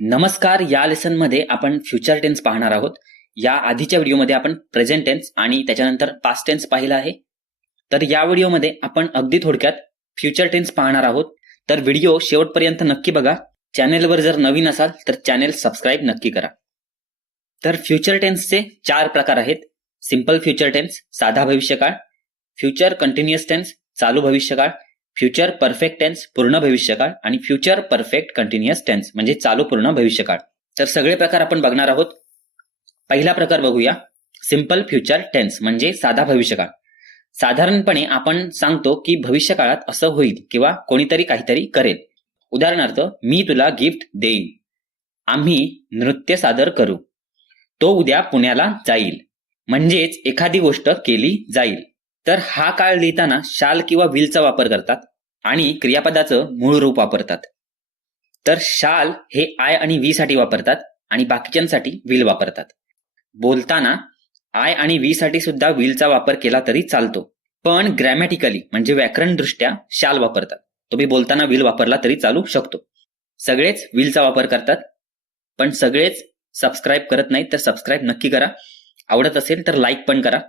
नमस्कार या लेसनमध्ये आपण फ्युचर टेन्स पाहणार आहोत. या आधीच्या व्हिडिओमध्ये आपण प्रेझेंट टेन्स आणि त्याच्यानंतर पास्ट टेन्स पाहिला आहे. तर या व्हिडिओमध्ये आपण अगदी थोडक्यात फ्युचर टेन्स पाहणार आहोत. तर व्हिडिओ शेवटपर्यंत नक्की बघा. चॅनेलवर जर नवीन असाल तर चॅनेल सबस्क्राईब नक्की करा. तर फ्युचर टेन्सचे चार प्रकार आहेत. सिंपल फ्युचर टेन्स साधा भविष्यकाळ. फ्युचर कंटिन्युअस टेन्स चालू भविष्यकाळ. फ्युचर परफेक्ट टेन्स पूर्ण भविष्यकाळ आणि फ्युचर परफेक्ट कंटिन्युअस टेन्स म्हणजे चालू पूर्ण भविष्यकाळ. तर सगळे प्रकार आपण बघणार आहोत. पहिला प्रकार बघूया. सिंपल फ्युचर टेन्स म्हणजे साधा भविष्यकाळ. साधारणपणे आपण सांगतो की भविष्यकाळात असं होईल किंवा कोणीतरी काहीतरी करेल. उदाहरणार्थ मी तुला गिफ्ट देईन. आम्ही नृत्य सादर करू. तो उद्या पुण्याला जाईल. म्हणजेच एखादी गोष्ट केली जाईल. तर हा काळ लिहिताना शाल किंवा विलचा वापर करतात आणि क्रियापदाचं मूळ रूप वापरतात. तर शाल हे आय आणि वी साठी वापरतात आणि बाकीच्यांसाठी विल वापरतात. बोलताना आय आणि वी साठी सुद्धा विलचा वापर केला तरी चालतो. पण ग्रॅमॅटिकली म्हणजे व्याकरणदृष्ट्या शाल वापरतात. तुम्ही बोलताना विल वापरला तरी चालू शकतो. सगळेच विलचा वापर करतात. पण सगळेच सबस्क्राईब करत नाहीत तर सबस्क्राईब नक्की करा. आवडत असेल तर लाईक पण करा.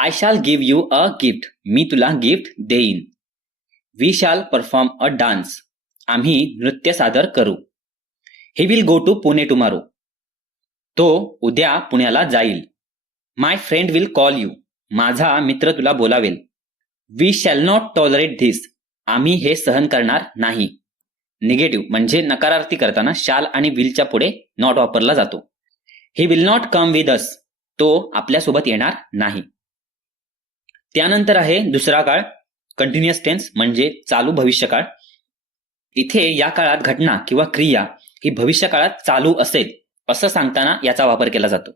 I shall give you a gift मी तुला गिफ्ट देईन. We shall perform a dance आम्ही नृत्य सादर करू. He will go to Pune tomorrow तो उद्या पुण्याला जाईल. My friend will call you माझा मित्र तुला बोलावेल. We shall not tolerate this आम्ही हे सहन करणार नाही. निगेटिव्ह म्हणजे नकारार्थी करताना शाल आणि विलच्या पुढे नॉट वापरला जातो. He will not come with us तो आपल्यासोबत येणार नाही. त्यानंतर आहे दुसरा काळ कंटिन्युअस टेन्स म्हणजे चालू भविष्यकाळ. इथे या काळात घटना किंवा क्रिया ही भविष्यकाळात चालू असेल असं सांगताना याचा वापर केला जातो.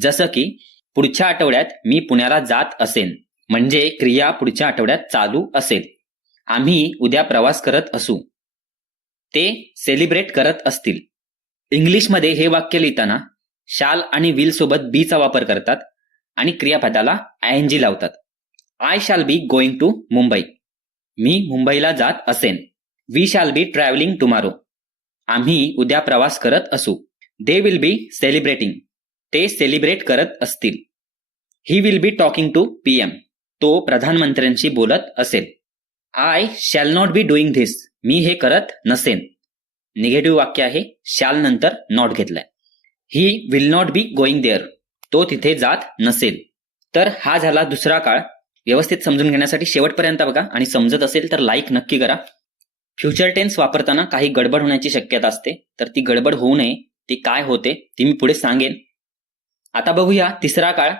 जसं की पुढच्या आठवड्यात मी पुण्याला जात असेन म्हणजे क्रिया पुढच्या आठवड्यात चालू असेल. आम्ही उद्या प्रवास करत असू. ते सेलिब्रेट करत असतील. इंग्लिशमध्ये हे वाक्य लिहिताना शाल आणि विल सोबत बीचा वापर करतात आणि क्रियापदाला आय एन जी लावतात. I shall be going to Mumbai मी मुंबईला जात असेन. We shall be travelling tomorrow आम्ही उद्या प्रवास करत असू. दे विल बी सेलिब्रेटिंग ते सेलिब्रेट करत असतील. He will be talking to P M तो प्रधानमंत्र्यांशी बोलत असेल. I shall not be doing this मी हे करत नसेन. निगेटिव्ह वाक्य आहे. शाल नंतर नॉट घेतलाय. He will not be going there तो तिथे जात नसेल. तर हा झाला दुसरा काळ. व्यवस्थित समजून घेण्यासाठी शेवटपर्यंत बघा. आणि समजत असेल तर लाईक नक्की करा. फ्युचर टेन्स वापरताना काही गडबड होण्याची शक्यता असते. तर ती गडबड होऊ नये. ती काय होते ती मी पुढे सांगेन. आता बघूया तिसरा काळ.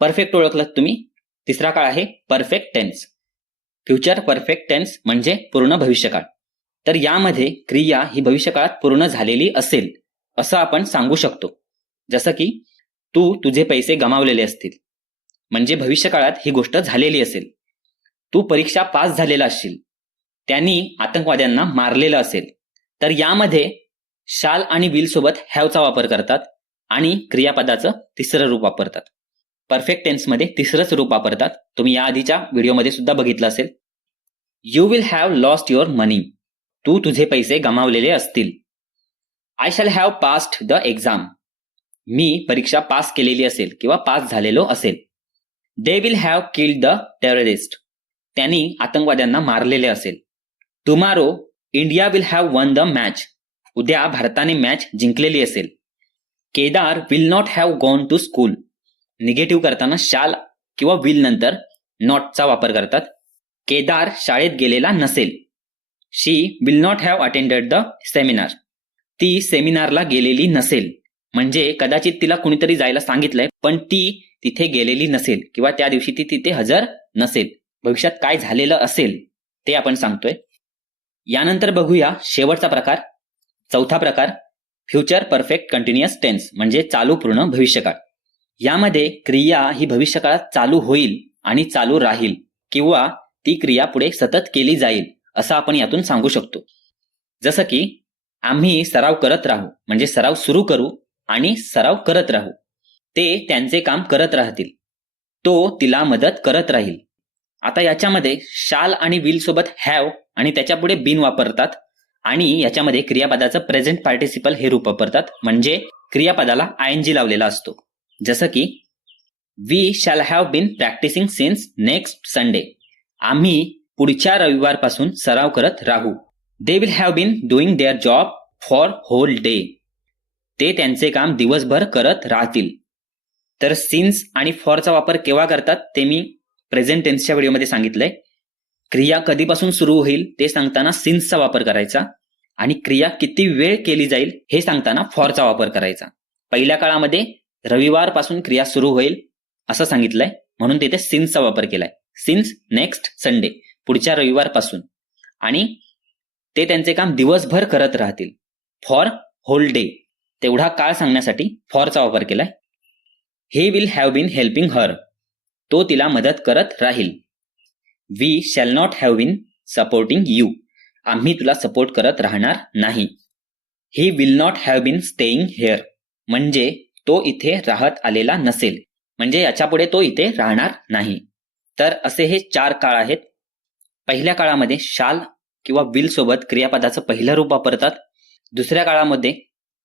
परफेक्ट ओळखलात तुम्ही. तिसरा काळ आहे perfect tense future perfect tense म्हणजे पूर्ण भविष्यकाळ. तर यामध्ये क्रिया ही भविष्यकाळात पूर्ण झालेली असेल असं आपण सांगू शकतो. जसं की तू तुझे पैसे गमावलेले असतील. म्हणजे भविष्यकाळात ही गोष्ट झालेली असेल. तू परीक्षा पास झालेला असशील. त्यांनी आतंकवाद्यांना मारलेलं असेल. तर यामध्ये शाल आणि विल सोबत हॅवचा वापर करतात आणि क्रियापदाचं तिसरं रूप वापरतात. परफेक्ट टेन्समध्ये तिसरंच रूप वापरतात. तुम्ही या आधीच्या व्हिडिओमध्ये सुद्धा बघितलं असेल. You will have lost your money तू तुझे पैसे गमावलेले असतील. I shall have passed the exam मी परीक्षा पास केलेली असेल किंवा पास झालेलो असेल. They will have killed the terrorist त्यांनी आतंकवाद्यांना मारलेले असेल. Tomorrow India will have won the match उद्या भारताने मॅच जिंकलेली असेल. Kedar will not have gone to school negative करताना शाल किंवा विल नंतर नॉटचा वापर करतात. केदार शाळेत गेलेला नसेल. She will not have attended the seminar ती सेमिनारला गेलेली नसेल. म्हणजे कदाचित तिला कुणीतरी जायला सांगितलंय पण ती तिथे गेलेली नसेल किंवा त्या दिवशी ती तिथे हजर नसेल. भविष्यात काय झालेलं असेल ते आपण सांगतोय. यानंतर बघूया शेवटचा प्रकार चौथा प्रकार फ्युचर परफेक्ट कंटिन्युअस टेन्स म्हणजे चालू पूर्ण भविष्यकाळ. यामध्ये क्रिया ही भविष्यकाळात चालू होईल आणि चालू राहील किंवा ती क्रिया पुढे सतत केली जाईल असं आपण यातून सांगू शकतो. जसं की आम्ही सराव करत राहू म्हणजे सराव सुरू करू आणि सराव करत राहू. ते त्यांचे काम करत राहतील. तो तिला मदत करत राहील. आता याच्यामध्ये शाल आणि विल सोबत हॅव आणि त्याच्या पुढे बिन वापरतात आणि याच्यामध्ये क्रियापदाचं प्रेझेंट पार्टिसिपल हे रूप वापरतात. म्हणजे क्रियापदाला आय एन जी लावलेला असतो. जसं की we shall have been practising since next Sunday आम्ही पुढच्या रविवारपासून सराव करत राहू. They will have been doing their job for whole day ते त्यांचे काम दिवसभर करत राहतील. तर सिन्स आणि फॉरचा वापर केव्हा करतात ते मी प्रेझेंट टेन्सच्या व्हिडिओमध्ये सांगितलंय. क्रिया कधीपासून सुरू होईल ते सांगताना सिन्सचा वापर करायचा आणि क्रिया किती वेळ केली जाईल हे सांगताना फॉरचा वापर करायचा. पहिल्या काळामध्ये रविवारपासून क्रिया सुरू होईल असं सांगितलंय. म्हणून तिथे सिन्सचा वापर केलाय. सिन्स नेक्स्ट संडे पुढच्या रविवारपासून. आणि ते त्यांचे काम दिवसभर करत राहतील. फॉर होल डे तेवढा काळ सांगण्यासाठी फॉरचा वापर केलाय. He will have been helping her तो तिला मदत करत राहील. We shall not have been supporting you आम्ही तुला सपोर्ट करत राहणार नाही. He will not have been staying here म्हणजे तो इथे राहत आलेला नसेल. म्हणजे याच्यापुढे तो इथे राहणार नाही. तर असे हे चार काळ आहेत. पहिल्या काळामध्ये शाल किंवा विल सोबत क्रियापदाचं पहिलं रूप वापरतात. दुसऱ्या काळामध्ये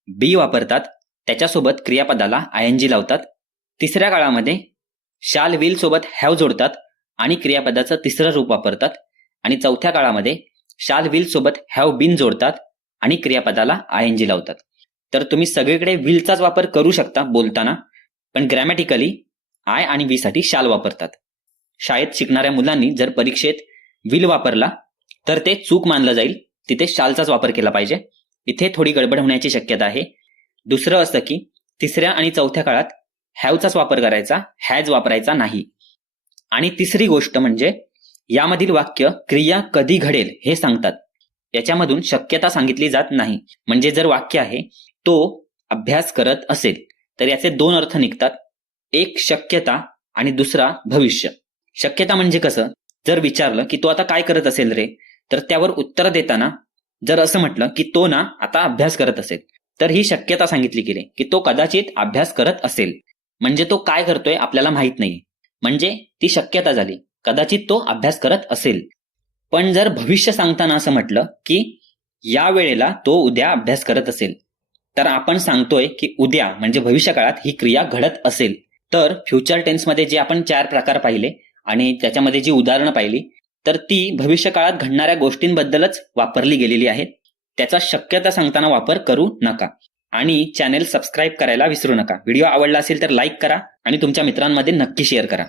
बी वापरतात. त्याच्यासोबत क्रियापदाला आय एन जी लावतात. तिसऱ्या काळामध्ये शाल विल सोबत हॅव जोडतात आणि क्रियापदाचं तिसरं रूप वापरतात. आणि चौथ्या काळामध्ये शाल विल सोबत हॅव बिन जोडतात आणि क्रियापदाला आय एन जी लावतात. तर तुम्ही सगळीकडे विलचाच वापर करू शकता बोलताना पण ग्रॅमॅटिकली आय आणि वी साठी शाल वापरतात. शाळेत शिकणाऱ्या मुलांनी जर परीक्षेत विल वापरला तर ते चूक मानलं जाईल. तिथे शालचाच वापर केला पाहिजे. इथे थोडी गडबड होण्याची शक्यता आहे. दुसरं असं की तिसऱ्या आणि चौथ्या काळात हॅवचाच वापर करायचा हॅज वापरायचा नाही. आणि तिसरी गोष्ट म्हणजे यामधील वाक्य क्रिया कधी घडेल हे सांगतात. याच्यामधून शक्यता सांगितली जात नाही. म्हणजे जर वाक्य आहे तो अभ्यास करत असेल तर याचे दोन अर्थ निघतात. एक शक्यता आणि दुसरा भविष्य. शक्यता म्हणजे कसं? जर विचारलं की तो आता काय करत असेल रे? तर त्यावर उत्तर देताना जर असं म्हटलं की तो ना आता अभ्यास करत असेल तर ही शक्यता सांगितली गेली की तो कदाचित अभ्यास करत असेल. म्हणजे तो काय करतोय आपल्याला माहीत नाही. म्हणजे ती शक्यता झाली. कदाचित तो अभ्यास करत असेल. पण जर भविष्य सांगताना असं म्हटलं की या वेळेला तो उद्या अभ्यास करत असेल. तर आपण सांगतोय की उद्या म्हणजे भविष्य काळात ही क्रिया घडत असेल. तर फ्युचर टेन्समध्ये जे आपण चार प्रकार पाहिले आणि त्याच्यामध्ये जी उदाहरणं पाहिली तर ती भविष्य काळात घडणाऱ्या गोष्टींबद्दलच वापरली गेलेली आहेत. त्याचा शक्यता सांगताना वापर करू नका. आणि चॅनेल सबस्क्राईब करायला विसरू नका. व्हिडिओ आवडला असेल तर लाईक करा आणि तुमच्या मित्रांमध्ये नक्की शेअर करा.